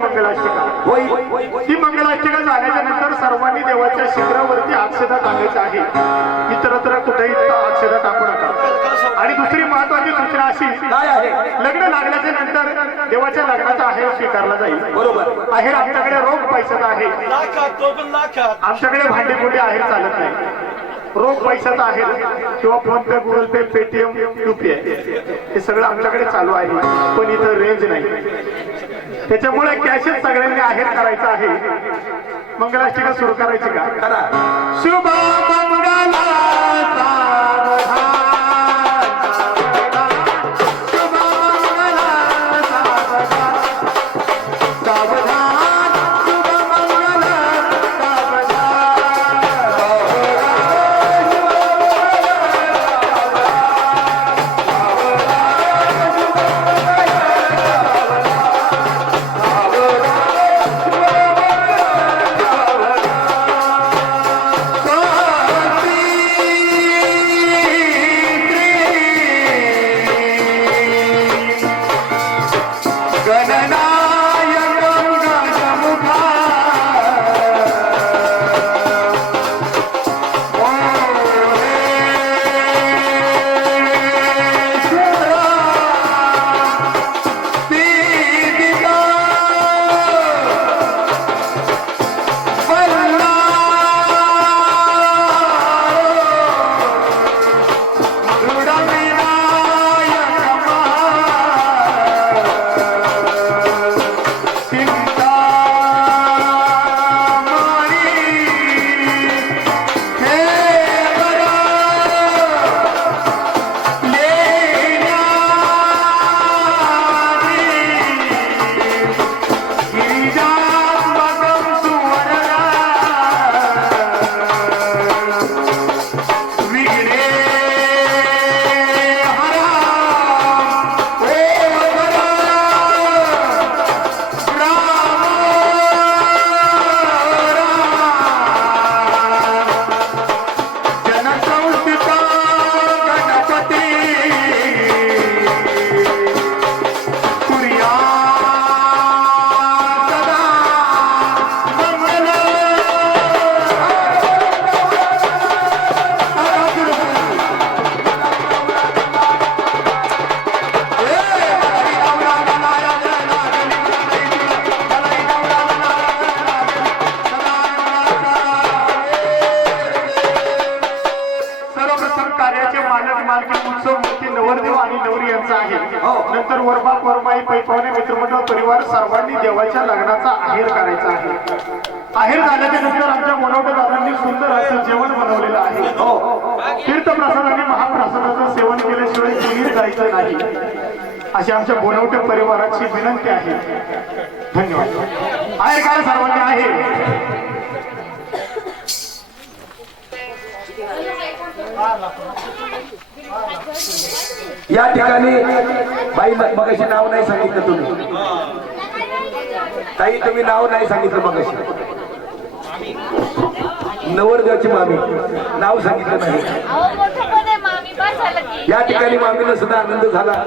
मंगलाष्टिका ती मंगलाष्टिका झाल्याच्यानंतर सर्वांनी देवाच्या शिखरावरती अक्षता टाकायचं आहे. इतरत्र कुठेही अक्षता टाकू नका. आणि दुसरी महत्वाची सूचना अशी काय आहे? लग्न लागल्याच्या नंतर देवाच्या लग्नाचा आहेर स्वीकारला जाईल. बरोबर. आहेर आमच्याकडे रोख पैशाचा आहे. आमच्याकडे भांडे मोठे आहेर चालत नाही. रोख पैशाचा आहे किंवा PhonePe Google Pay Paytm UPI हे सगळं आमच्याकडे चालू आहे पण इथं रेंज नाही. त्याच्यामुळे कॅशच सगळ्यांनी आहेर करायचं आहे. मंगलाष्टिका सुरू करायची का? करा. शुभ मूर्ती नवरदेव आणि नवरी यांचा आहे. नंतर वरबाप वरमाई पैपावणे मित्रमंडळ परिवार सर्वांनी देवाच्या लग्नाचा आहेर करायचा आहे. आहेर झाल्याच्यानंतर आमच्या मोनवटे दादांनी सुंदर असं जेवण बनवलेलं आहे. हो. तीर्थप्रसाद आणि महाप्रसादाचं सेवन केल्याशिवाय कुणी जायचं नाही. अशी आमच्या बोनवटे परिवाराची विनंती आहे. धन्यवाद. आहेर काय सर्वांनी? आहे. या ठिकाणी बाई मगाशी नाव नाही सांगितलं तुम्ही. ताई तुम्ही नाव नाही सांगितलं मगाशी. नवरदेवाची मामी. नाव सांगितलं नाही. या ठिकाणी मामीला सुद्धा आनंद झाला.